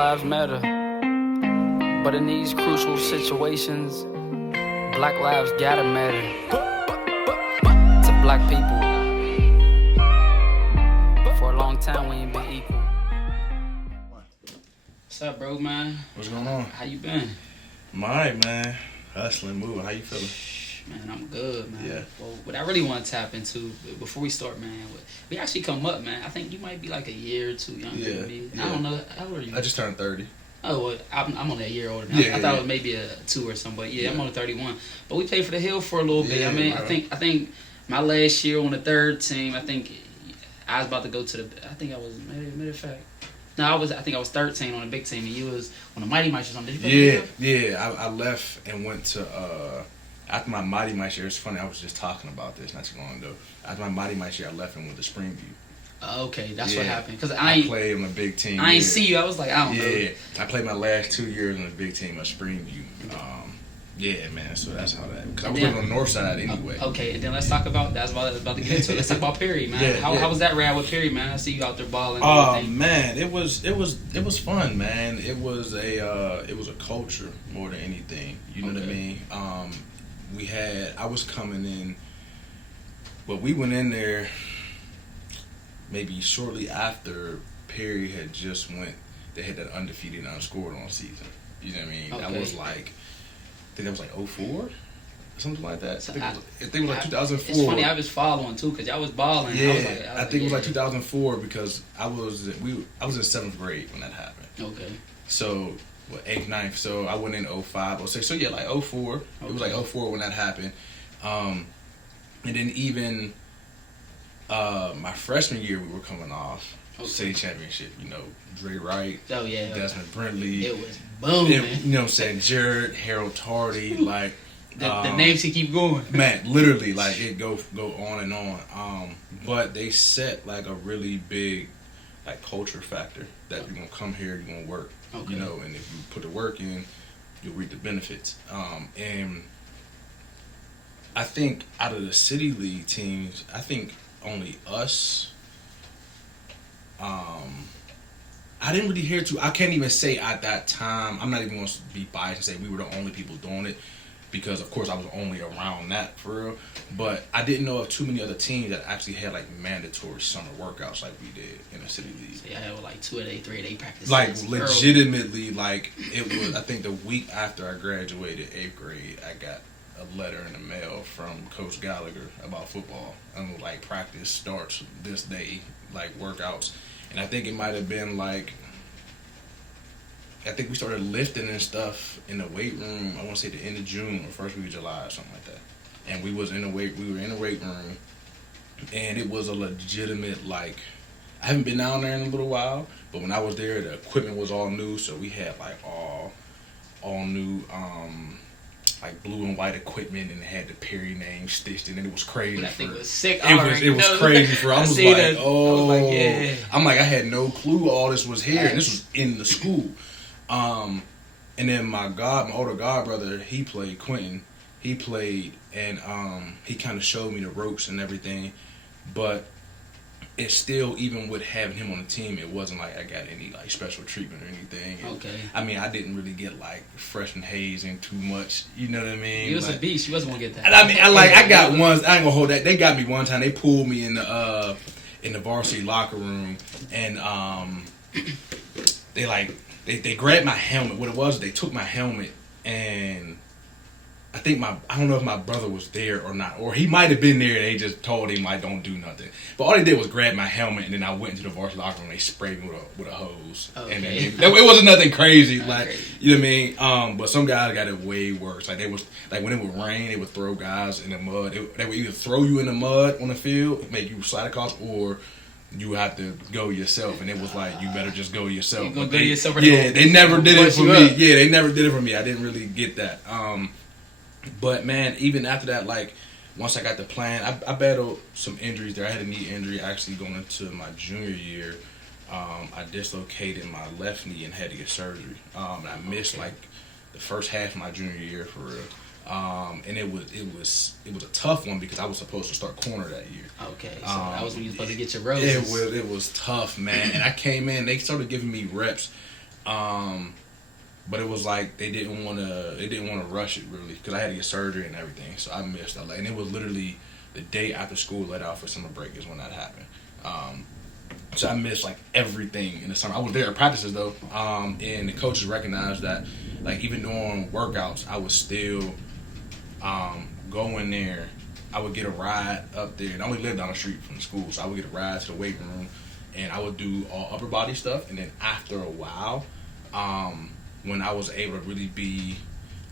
lives matter, but in these crucial situations, black lives gotta matter to black people. For a long time, we ain't been equal. What's up, bro, man? What's going on? How you been? I'm alright, man. Hustling, moving. How you feeling? Man, I'm good, man. Yeah. Well, what I really want to tap into before we start, man, we actually come up, man. I think you might be like a year or two younger than me. Yeah. I don't know. How old are you? I just turned 30. Oh, well, I'm only a year older. Yeah, I thought it was maybe a 2 or something, but yeah, I'm only 31. But we played for the Hill for a little bit. Yeah, I mean, bro. I think my last year on the third team, I think I was about to go to the. I think I was matter of fact. No, I think I was 13 on the big team, and you was on the Mighty Mice or something. Did you play for the Hill? I left and went to after my Mighty Mice year. It's funny, I was just talking about this not too long ago. After my Mighty Mice year, I left and went to Springview. Okay, that's what happened. Because I played on the big team. I ain't see you. I was like, I don't know. Yeah, I played my last 2 years on the big team at Springview. Yeah, man. So that's how that. Cause I was living on the north side anyway. Okay, and then let's talk about that's what I was about to get into. Let's talk about Perry, man. Yeah, how was that ride with Perry, man? I see you out there balling. Oh man, it was fun, man. It was a culture more than anything. You know what I mean? I was coming in, but we went in there maybe shortly after Perry had just went. They had that undefeated, unscored on season. You know what I mean? Okay. That was like, I think that was like 04? Something like that. So I think it was like 2004. It's funny, I was following too because y'all was balling. Yeah, I think it was like 2004 because I was in 7th grade when that happened. Okay. So, 8th, 9th. So I went in 05, 06. So yeah, like 04. Okay. It was like 04 when that happened. And then even my freshman year, we were coming off state championship. You know, Dre Wright. Oh yeah. Desmond Brintley. It was boom, man. You know what I'm saying? Jared, Harold Tardy, like. The names he keep going. Man, literally, like it go on and on. But they set like a really big like culture factor that you're gonna come here, you're gonna work. Okay. You know, and if you put the work in, you'll reap the benefits. And I think out of the city league teams, I think only us. I didn't really hear I can't even say at that time. I'm not even going to be biased and say we were the only people doing it. Because of course I was only around that for real, but I didn't know of too many other teams that actually had like mandatory summer workouts like we did in the city league. So yeah, I had like 2-a-day, 3-a-day practices. Like legitimately, like it was. I think the week after I graduated 8th grade, I got a letter in the mail from Coach Gallagher about football and like practice starts this day, like workouts, and I think it might have been like. I think we started lifting and stuff in the weight room. I want to say the end of June or first week of July or something like that. And we were in the weight room, and it was a legitimate like. I haven't been down there in a little while, but when I was there, the equipment was all new, so we had like all new like blue and white equipment, and it had the Perry name stitched in it. It was crazy. That thing was sick. It was crazy for. I was like, yeah. I'm like, I had no clue all this was here, and this was in the school. And then my older god brother, he played Quentin. He played, and he kind of showed me the ropes and everything. But it still, even with having him on the team, it wasn't like I got any like special treatment or anything. And, okay. I mean, I didn't really get like fresh and hazing too much. You know what I mean? You was a beast. You wasn't gonna get that. And I mean, I got ones. I ain't gonna hold that. They got me one time. They pulled me in the varsity locker room, and They grabbed my helmet. What it was, they took my helmet, and I think I don't know if my brother was there or not, or he might have been there. And they just told him like, "Don't do nothing." But all they did was grab my helmet, and then I went into the varsity locker room. And they sprayed me with a hose, okay. and then it wasn't nothing crazy, like crazy. You know what I mean. But some guys got it way worse. Like they was like when it would rain, they would throw guys in the mud. They would either throw you in the mud on the field, make you slide across, or you have to go yourself, and it was like you better just go yourself. You gonna go yourself? They never did it for me. Yeah, they never did it for me. I didn't really get that. But man, even after that, like once I got the plan, I battled some injuries there. I had a knee injury actually going into my junior year. I dislocated my left knee and had to get surgery. I missed like the first half of my junior year for real. And it was a tough one because I was supposed to start corner that year. Okay, so that was when you were supposed to get your roses. It was tough, man. And I came in, they started giving me reps But it was like they didn't want to rush it really because I had to get surgery and everything, so I missed LA. And it was literally the day after school let out for summer break is when that happened. So I missed like everything in the summer. I was there at practices though, and the coaches recognized that, like even during workouts, I was still go in there. I would get a ride up there, and I only lived down the street from the school, so I would get a ride to the weight room, and I would do all upper body stuff. And then after a while, when I was able to really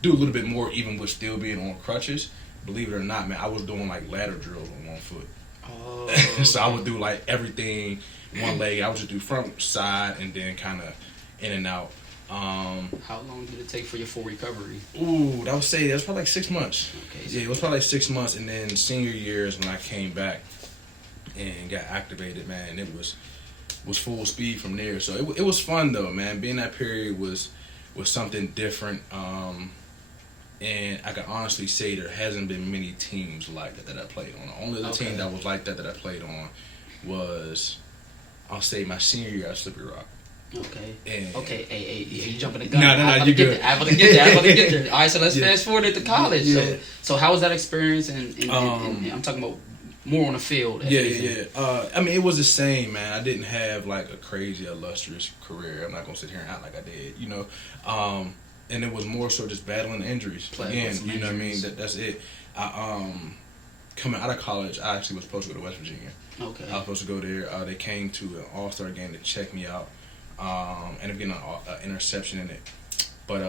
do a little bit more, even with still being on crutches, believe it or not, man, I was doing like ladder drills on one foot. Oh. So I would do like everything one leg. I would just do front, side, and then kind of in and out. How long did it take for your full recovery? Ooh, that was probably like 6 months. Okay, so Yeah, it was probably like 6 months, and then senior year is when I came back and got activated. Man, it was full speed from there. So it was fun though, man. Being that period was something different. And I can honestly say there hasn't been many teams like that I played on. The only other team that was like that I played on was, I'll say, my senior year at Slippery Rock. Okay. And Hey, you jumping the gun. No, you good. I'm gonna get there. All right, so let's fast forward to college. Yeah. So how was that experience? And I'm talking about more on the field. Yeah. I mean, it was the same, man. I didn't have like a crazy illustrious career. I'm not gonna sit here and act like I did, you know. And it was more so just battling injuries. Again, you know what I mean? That's it. Coming out of college, I actually was supposed to go to West Virginia. Okay. I was supposed to go there. They came to an all-star game to check me out. Ended up getting an interception in it. But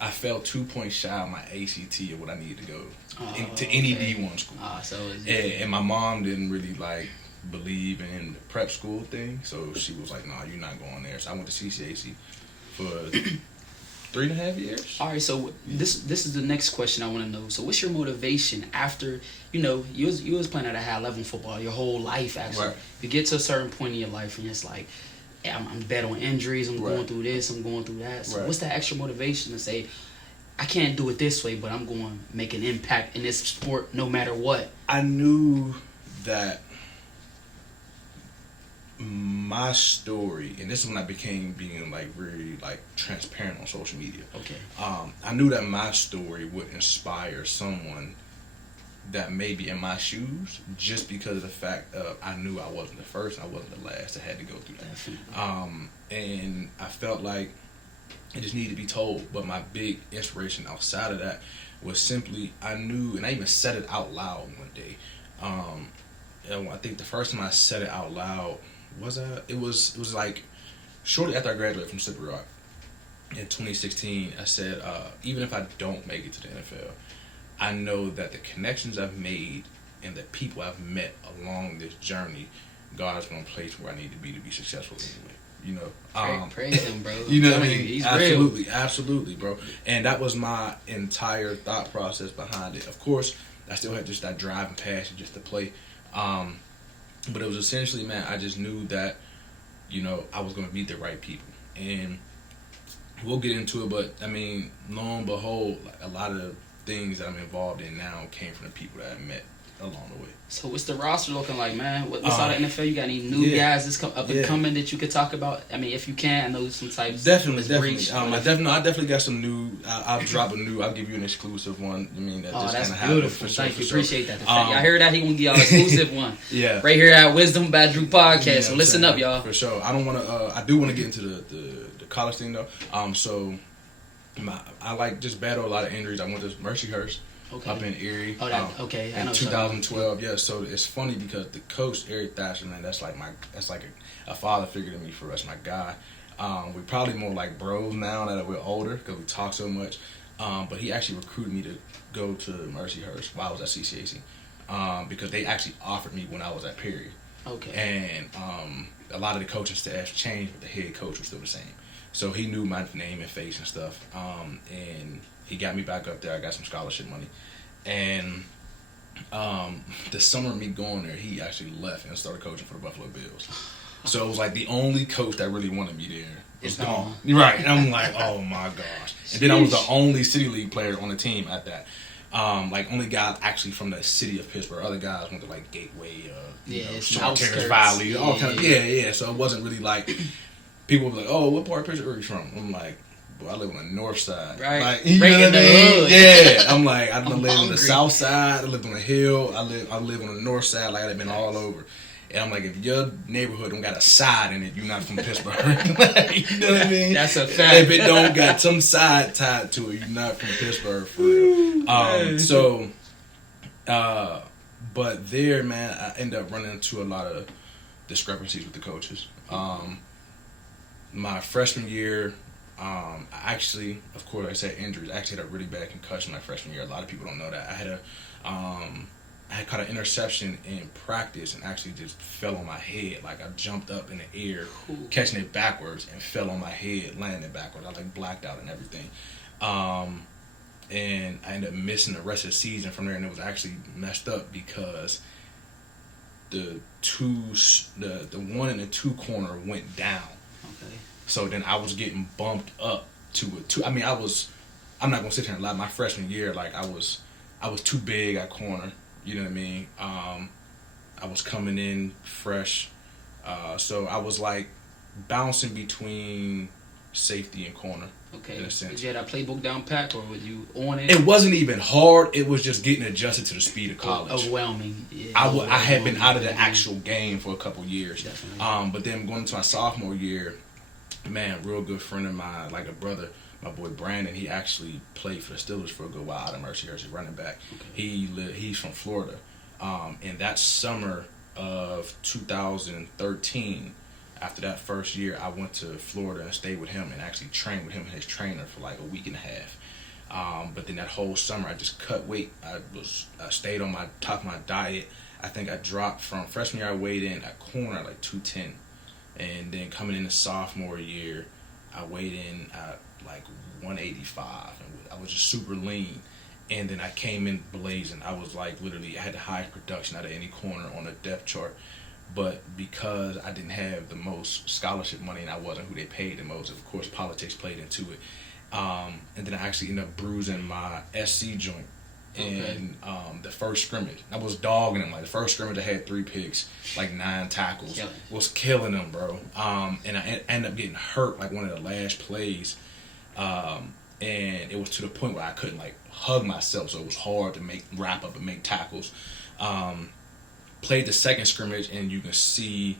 I fell 2 points shy of my ACT of what I needed to go to any D1 school. And my mom didn't really like believe in the prep school thing, so she was like, "No, you're not going there." So I went to CCAC for 3.5 years. All right, so this is the next question I want to know. So what's your motivation after, you was playing at a high level in football your whole life, actually. Right. You get to a certain point in your life and it's like, yeah, I'm battling injuries, I'm going through this, I'm going through that. So what's that extra motivation to say, I can't do it this way, but I'm going to make an impact in this sport no matter what? I knew that my story, and this is when I being like really like transparent on social media. Okay. I knew that my story would inspire someone that may be in my shoes, just because of the fact of I knew I wasn't the first, I wasn't the last that had to go through that. And I felt like it just needed to be told. But my big inspiration outside of that was simply, I knew, and I even said it out loud one day. And I think the first time I said it out loud it was like shortly after I graduated from Slippery Rock in 2016. I said, even if I don't make it to the NFL, I know that the connections I've made and the people I've met along this journey, God is going to place where I need to be successful anyway. You know, praise him, bro. You know what I mean? He's absolutely, bro. And that was my entire thought process behind it. Of course, I still had just that drive and passion just to play. But it was essentially, man, I just knew that, I was going to meet the right people. And we'll get into it, but, I mean, lo and behold, like, a lot of the things that I'm involved in now came from the people that I met along the way. So what's the roster looking like, man? What's out of NFL? You got any new guys that's up and coming that you could talk about? I mean, if you can, I know some types. Definitely. I definitely got some new. I'll drop a new. I'll give you an exclusive one. I mean, that's beautiful. Thank you. Appreciate that. I heard that he gonna give y'all an exclusive one. Yeah. Right here at Wisdom by Drew podcast. Yeah, so listen up, y'all. For sure. I don't want to. I do want to get into the college thing though. So I like just battle a lot of injuries. I went to Mercyhurst. Okay. Up in Erie. I know. 2012, yeah. So it's funny because the coach, Eric Thatcher, man, that's like a father figure to me for us, my guy. We're probably more like bros now that we're older because we talk so much. But he actually recruited me to go to Mercyhurst while I was at CCAC because they actually offered me when I was at Perry. Okay. And a lot of the coaching staff changed, but the head coach was still the same. So he knew my name and face and stuff. And he got me back up there. I got some scholarship money. And the summer of me going there, he actually left and started coaching for the Buffalo Bills. So it was like the only coach that really wanted me there was gone. Right. And I'm like, oh my gosh. And then I was the only City League player on the team at that. Only guy actually from the city of Pittsburgh. Other guys went to like Gateway, Short Terrace Valley, all kinds of, yeah. So it wasn't really like people were like, "Oh, what part of Pittsburgh are you from?" I'm like, "Well, I live on the north side." Right. Like, you right know in the what I mean? hood. Yeah. I'm like, I live on the hungry. south side. I live on the hill. I live on the north side. Like, I've been all over. And I'm like, if your neighborhood don't got a side in it, you're not from Pittsburgh. Like, you know what I mean? That's a fact. If it don't got some side tied to it, you're not from Pittsburgh for real. But there, man, I ended up running into a lot of discrepancies with the coaches. My freshman year, I actually, of course, like I said, injuries. I actually had a really bad concussion my freshman year. A lot of people don't know that. I had caught an interception in practice and actually just fell on my head. Like, I jumped up in the air, catching it backwards, and fell on my head, landing backwards. I like blacked out and everything. And I ended up missing the rest of the season from there, and it was actually messed up because the one and the two corner went down. Okay. So then I was getting bumped up to a two. I mean, I'm not gonna sit here and lie. My freshman year, like I was too big at corner. You know what I mean? I was coming in fresh, so I was like bouncing between safety and corner. Okay. In a sense. Did you have that playbook down pat, or were you on it? It wasn't even hard. It was just getting adjusted to the speed of college. Overwhelming. Yeah, I had been out of the actual game for a couple years. Definitely. But then going into my sophomore year, man, real good friend of mine, like a brother, my boy Brandon, he actually played for the Steelers for a good while out of Mercy, running back. Okay. He's from Florida. And that summer of 2013, after that first year, I went to Florida and stayed with him and actually trained with him and his trainer for like a week and a half. But then that whole summer, I just cut weight. I stayed on top of my diet. I think I dropped from freshman year. I weighed in at corner like 210, and then coming into sophomore year, I weighed in at like 185, and I was just super lean. And then I came in blazing. I was like literally, I had the highest production out of any corner on the depth chart. But because I didn't have the most scholarship money and I wasn't who they paid the most, of course, politics played into it. And then I actually ended up bruising my SC joint in the first scrimmage. I was dogging them. Like, the first scrimmage, I had 3 picks, like 9 tackles. Was killing them, bro. And I ended up getting hurt, like, one of the last plays. And it was to the point where I couldn't, like, hug myself, so it was hard to wrap up and make tackles. Played the second scrimmage, and you can see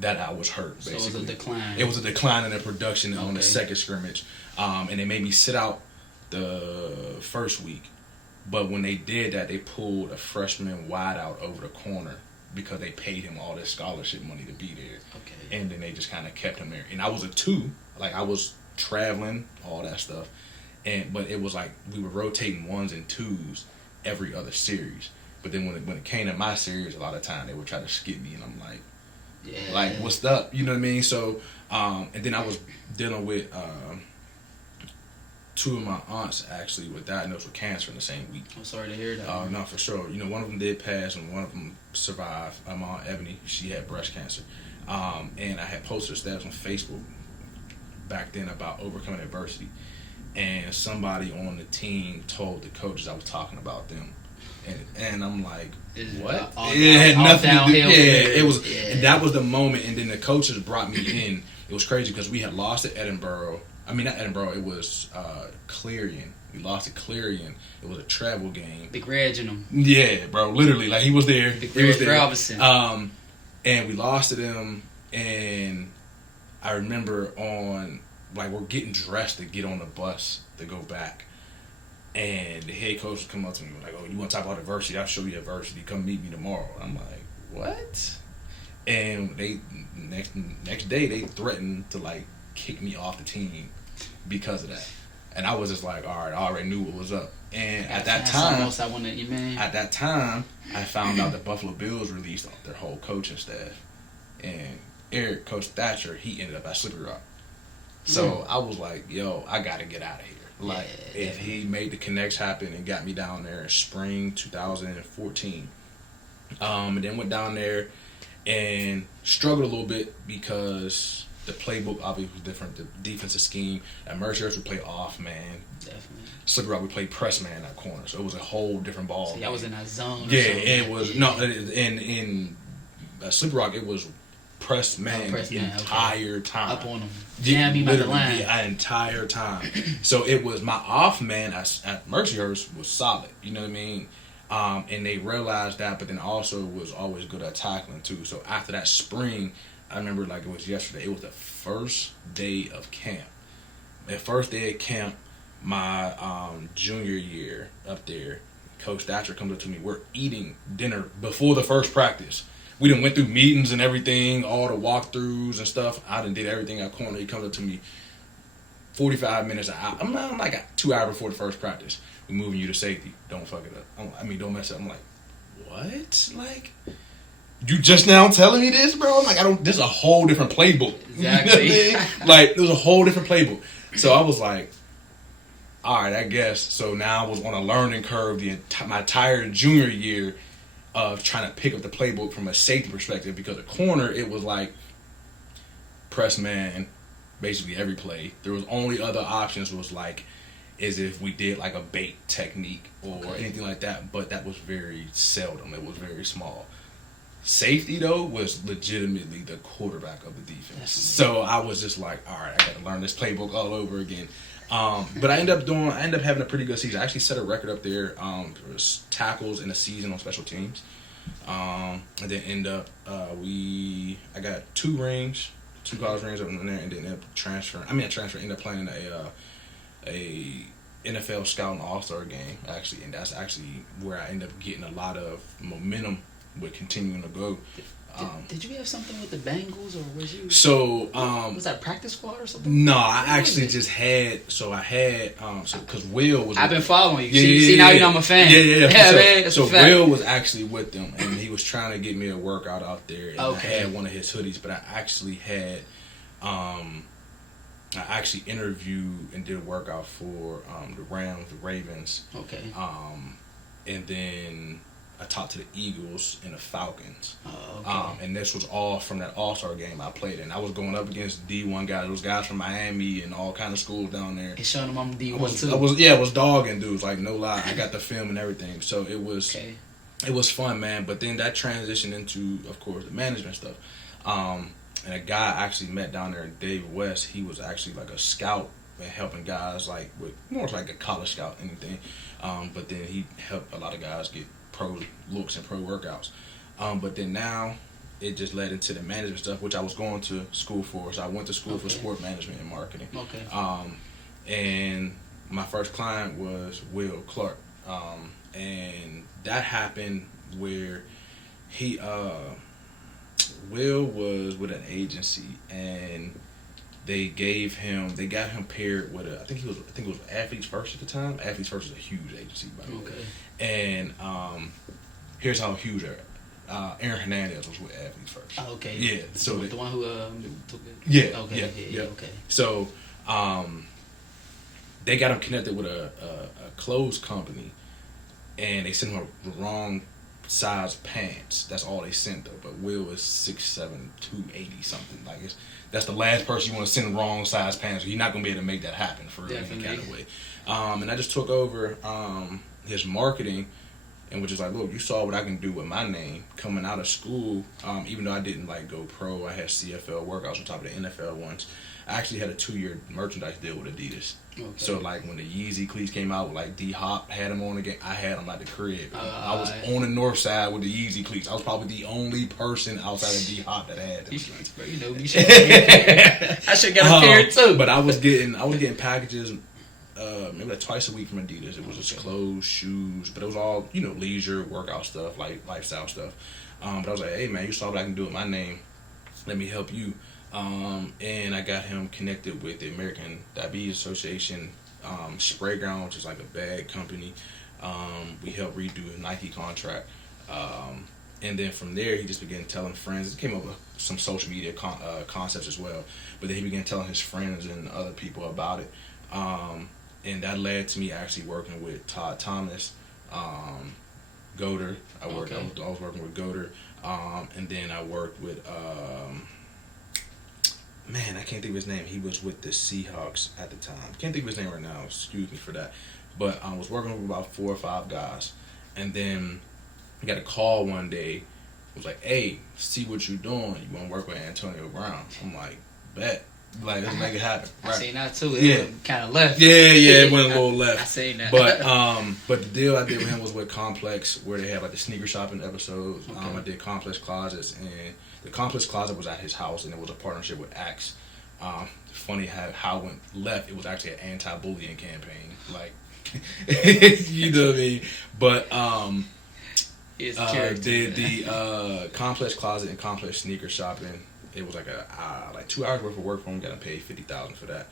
that I was hurt, basically. So it was a decline. It was a decline in the production on the second scrimmage. And they made me sit out the first week. But when they did that, they pulled a freshman wideout over the corner because they paid him all this scholarship money to be there. Okay. And then they just kind of kept him there. And I was a 2. Like, I was traveling, all that stuff. But it was like we were rotating 1s and 2s every other series. But then when it came to my series, a lot of time they would try to skip me, and I'm like, like, what's up? You know what I mean? So, and then I was dealing with 2 of my aunts actually were diagnosed with cancer in the same week. I'm sorry to hear that. No, for sure. You know, one of them did pass, and one of them survived. My Aunt Ebony, she had breast cancer, and I had posted stats on Facebook back then about overcoming adversity, and somebody on the team told the coaches I was talking about them. And I'm like, what? It had nothing to do. It was. And that was the moment. And then the coaches brought me in. It was crazy because we had lost at Edinburgh. I mean, not Edinburgh. It was Clarion. We lost at Clarion. It was a travel game. Big Reg in them. Yeah, bro. Literally, like, he was there. Big Reg Robinson. And we lost to them. And I remember we're getting dressed to get on the bus to go back. And the head coach would come up to me like, "Oh, you want to talk about adversity? I'll show you adversity. Come meet me tomorrow." And I'm like, "What?" And they next day they threatened to like kick me off the team because of that. And I was just like, "All right, I already knew what was up." And at that time, I found out the Buffalo Bills released their whole coaching staff, and Coach Thatcher, he ended up at Slippery Rock. So I was like, "Yo, I got to get out of here." Like, if he made the connects happen and got me down there in spring 2014. And then went down there and struggled a little bit because the playbook obviously was different. The defensive scheme at Mercyhurst, we play off man. Definitely. Slippery Rock, we played press man at corner. So it was a whole different ball. See, I was in that zone. Yeah, it was. No, in Slippery Rock, it was press man the entire time. Up on him. Jam him at the line. The entire time. So it was my off man at Mercyhurst was solid. You know what I mean? And they realized that, but then also was always good at tackling too. So after that spring, I remember like it was yesterday. It was the first day of camp. The first day of camp, my junior year up there, Coach Thatcher comes up to me. We're eating dinner before the first practice. We done went through meetings and everything, all the walkthroughs and stuff. I done did everything at corner. He comes up to me 45 minutes out. I'm like 2 hours before the first practice. We're moving you to safety. Don't fuck it up. Don't mess up. I'm like, what? Like, you just now telling me this, bro? I'm like, this is a whole different playbook. Exactly. You know what I mean? Like, it was a whole different playbook. So I was like, all right, I guess. So now I was on a learning curve my entire junior year of trying to pick up the playbook from a safety perspective, because a corner, it was like press man basically every play. There was only other options was like is if we did like a bait technique or anything like that, but that was very seldom. It was very small. Safety though was legitimately the quarterback of the defense. So I was just like, all right, I got to learn this playbook all over again. But I ended up having a pretty good season. I actually set a record up there. There was tackles in a season on special teams. And then I got 2 rings, 2 college rings up in there, and then ended up transferring. Ended up playing a NFL Scouting All-Star game, actually, and that's actually where I ended up getting a lot of momentum with continuing to go. Did you have something with the Bengals, or was you? So was that practice squad or something? No, I actually just had. So I had. Because Will was. I've been following you. See, now you know I'm a fan. Yeah, man. So Will was actually with them, and he was trying to get me a workout out there. And I had one of his hoodies, but I actually had. I actually interviewed and did a workout for the Ravens. Okay. And then I talked to the Eagles and the Falcons. Oh, okay. And this was all from that All-Star game I played in. I was going up against D1 guys. Those guys from Miami and all kind of schools down there. And showing them I'm D1 too. I was dogging dudes, like no lie. I got the film and everything. So it was it was fun, man. But then that transitioned into, of course, the management stuff. And a guy I actually met down there, Dave West, he was actually like a scout and helping guys like with more like a college scout, anything. But then he helped a lot of guys get pro looks and pro workouts. But then now it just led into the management stuff, which I was going to school for. So I went to school for sport management and marketing. Okay. And my first client was Will Clark. And that happened where Will was with an agency, and they got him paired with I think it was Athletes First at the time. Athletes First is a huge agency, by the way. And here's how huge Aaron Hernandez was with Athletes First. Oh, okay. Yeah. So the one who took it. Yeah. Okay. Yeah. Okay. So they got him connected with a clothes company, and they sent him the wrong size pants. That's all they sent though. But Will is 6'7", 280 something. Like that's the last person you want to send the wrong size pants. You're not gonna be able to make that happen for any kind of way. And I just took over his marketing, and which is like, look, you saw what I can do with my name coming out of school. Even though I didn't like go pro, I had CFL workouts on top of the NFL ones. I actually had a 2-year merchandise deal with Adidas. Okay. So like when the Yeezy cleats came out, like D Hop had them on again, I had them at the crib. I was on the north side with the Yeezy cleats. I was probably the only person outside of D Hop that had them. You should I should get a pair too. But I was getting packages maybe like twice a week from Adidas. It was just clothes, shoes, but it was all leisure, workout stuff, like lifestyle stuff. But I was like, hey man, you saw what I can do with my name. Let me help you. And I got him connected with the American Diabetes Association, Sprayground, which is like a bag company. We helped redo a Nike contract. And then from there, he just began telling friends. He came up with some social media concepts as well. But then he began telling his friends and other people about it. And that led to me actually working with Todd Thomas, Goder. I was working with Goder. And then I worked with... man, I can't think of his name. He was with the Seahawks at the time. Can't think of his name right now. Excuse me for that. But I was working with about 4 or 5 guys. And then I got a call one day was like, "Hey, see what you're doing. You want to work with Antonio Brown?" I'm like, "Bet." Like, let's make it happen. Right. I seen that too. It kind of left. Yeah, it went a little left. I seen that. But the deal I did with him was with Complex, where they had like the sneaker shopping episodes. Okay. I did Complex Closets, and the Complex Closet was at his house, and it was a partnership with Axe. Funny how it went left. It was actually an anti-bullying campaign. Like, you know what I mean? But the Complex Closet and Complex Sneaker Shopping. It was like like 2 hours worth of work for him. Got him paid $50,000 for that,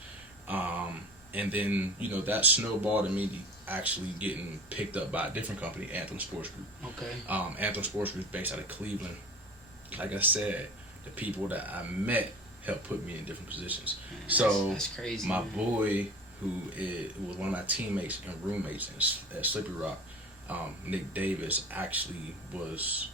and then that snowballed to me actually getting picked up by a different company, Anthem Sports Group. Okay. Anthem Sports Group is based out of Cleveland. Like I said, the people that I met helped put me in different positions. Man, that's crazy. My boy, who was one of my teammates and roommates at Slippery Rock, Nick Davis, actually was.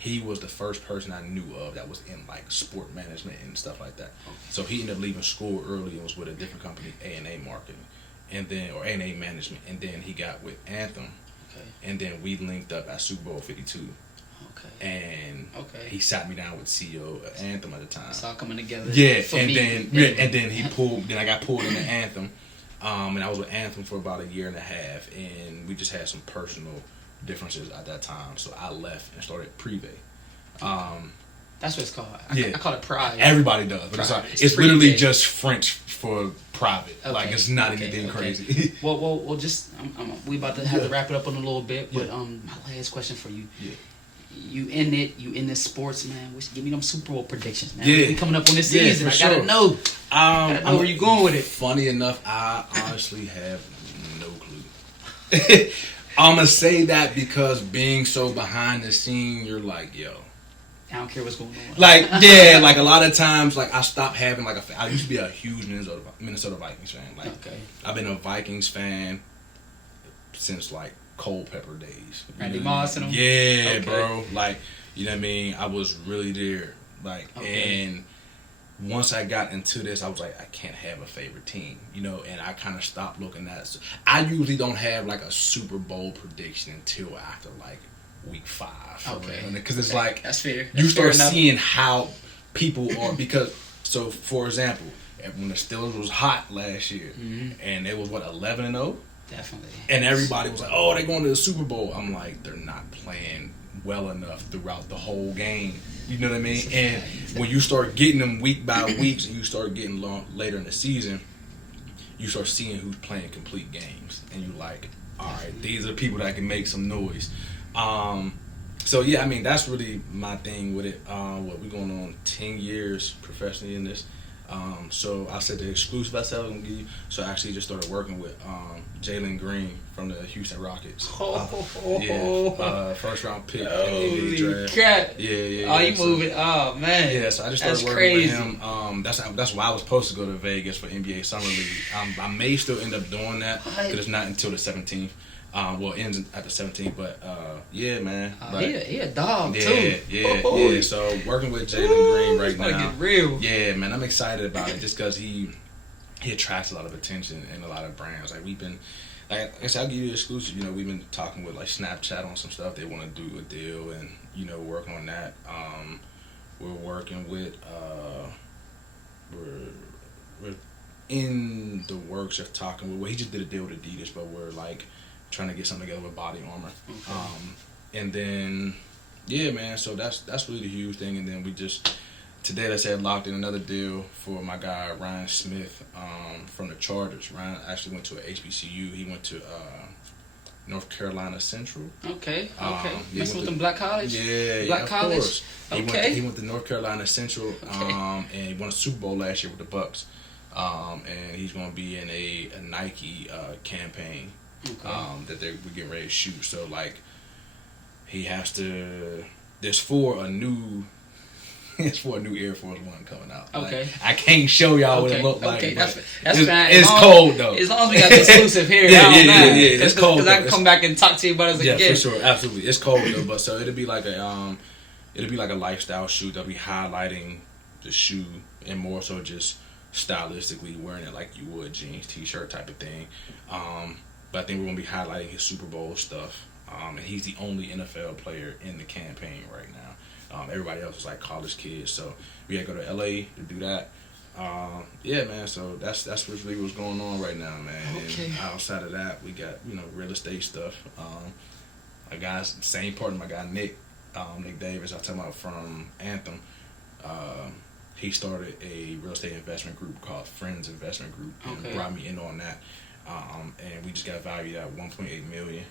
He was the first person I knew of that was in like sport management and stuff like that. Okay. So he ended up leaving school early and was with a different company, A&A Marketing, or A&A Management, and then he got with Anthem. Okay. And then we linked up at Super Bowl 52. Okay. And he sat me down with CEO of Anthem at the time. It's all coming together. Yeah, and then he pulled. Then I got pulled into Anthem, and I was with Anthem for about a year and a half, and we just had some personal differences at that time, so I left and started Prive. That's what it's called. I call it Prive. Everybody does, but it's literally just French for private. Okay. Like it's not anything crazy. Well, just we about to have to wrap it up in a little bit, but my last question for you. Yeah. You in this sports, man. Give me them Super Bowl predictions, man. Yeah. Coming up on this season, I gotta know. Where you going with it. Funny enough, I honestly have no clue. I'm going to say that because being so behind the scene, you're like, yo. I don't care what's going on. Like, yeah, like a lot of times, like I stopped having like I used to be a huge Minnesota Vikings fan. Like, I've been a Vikings fan since like Culpepper days. Randy Moss and them? Yeah, bro. Like, you know what I mean? I was really there. Like, and once I got into this, I was like, I can't have a favorite team, and I kind of stopped looking at it. I usually don't have like a Super Bowl prediction until after like week 5. Okay. Because it's like, that's fair. You start seeing how people are, because, so for example, when the Steelers was hot last year, and it was 11-0? Definitely. And everybody was like, oh, they're going to the Super Bowl. I'm like, they're not playing well enough throughout the whole game. You know what I mean? And when you start getting them week by week, and you start getting later in the season, you start seeing who's playing complete games, and you're like, all right, these are people that can make some noise. So yeah, I mean that's really my thing with it. We're going on 10 years professionally in this. So I said the exclusive I said I was gonna give you. So I actually just started working with Jalen Green from the Houston Rockets. First round pick in the NBA draft. Crap. Yeah. Oh, you moving? Oh man. Yeah, so I just started working with him. That's why I was supposed to go to Vegas for NBA Summer League. I may still end up doing that because it's not until the 17th. It ends at the 17th, but yeah, man. He a dog too. Yeah. So working with Jalen Green right now. Get real. Yeah, man. I'm excited about it just because he attracts a lot of attention and a lot of brands. Like we've been, like I said, I'll give you the exclusive. We've been talking with like Snapchat on some stuff. They want to do a deal and working on that. We're working with we're in the works of talking with. Well, he just did a deal with Adidas, but we're like trying to get something together with Body Armor. Okay. And then yeah, man. So that's really the huge thing. And then we just today, let's say, locked in another deal for my guy Ryan Smith from the Chargers. Ryan actually went to a HBCU. He went to North Carolina Central. Okay. Messing with them black college. Yeah, black college. Of course. He went to North Carolina Central. And he won a Super Bowl last year with the Bucks. And he's going to be in a Nike campaign that we're getting ready to shoot. So like, he has to. There's for a new Air Force One coming out. Okay. Like, I can't show y'all what it looked like. Okay, that's it's fine. It's cold though. As long as we got the exclusive here, yeah. It's cold. Because I can come back and talk to you about it again. Yeah, for sure, absolutely. It's cold though, but so it'll be like a lifestyle shoe that'll be highlighting the shoe and more so just stylistically wearing it like you would jeans, t-shirt type of thing. But I think we're gonna be highlighting his Super Bowl stuff. And he's the only NFL player in the campaign right now. Everybody else is like college kids. So we had to go to LA to do that. Yeah, man. So that's really what's going on right now, man. Okay. And outside of that, we got real estate stuff. A guy, same partner, my guy Nick Davis. I tell him about from Anthem. He started a real estate investment group called Friends Investment Group and brought me in on that. And we just got valued at $1.8 million,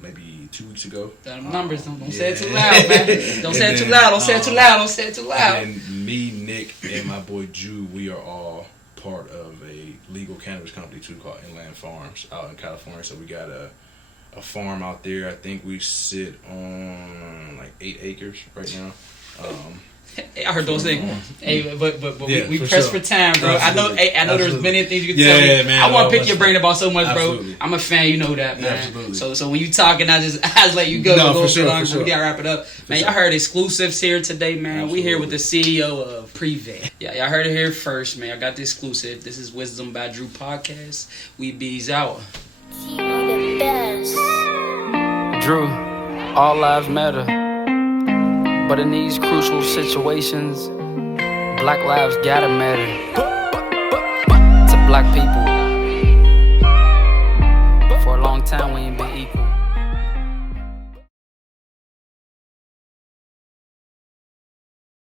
maybe 2 weeks ago. Numbers, don't say it too loud, man. Don't say it too loud. Don't say it too loud. Don't say it too loud. And me, Nick, and my boy Jew, we are all part of a legal cannabis company too called Inland Farms out in California. So we got a farm out there. I think we sit on like 8 acres right now. I heard those things. Hey, but yeah, we press for time, bro. Absolutely. I know there's many things you can tell me. Man, I want to pick your brain about so much, absolutely. bro. I'm a fan, you know that, man. Absolutely. So when you talking, I just let you go. No, go for sure, long, for sure. We gotta wrap it up, man. Y'all heard exclusives here today, man. Absolutely. We here with the CEO of Prive. Yeah, y'all heard it here first, man. I got the exclusive. This is Wisdom by Drew podcast. We bees out. The best. Drew, all lives matter, but in these crucial situations, Black lives gotta matter. To black people,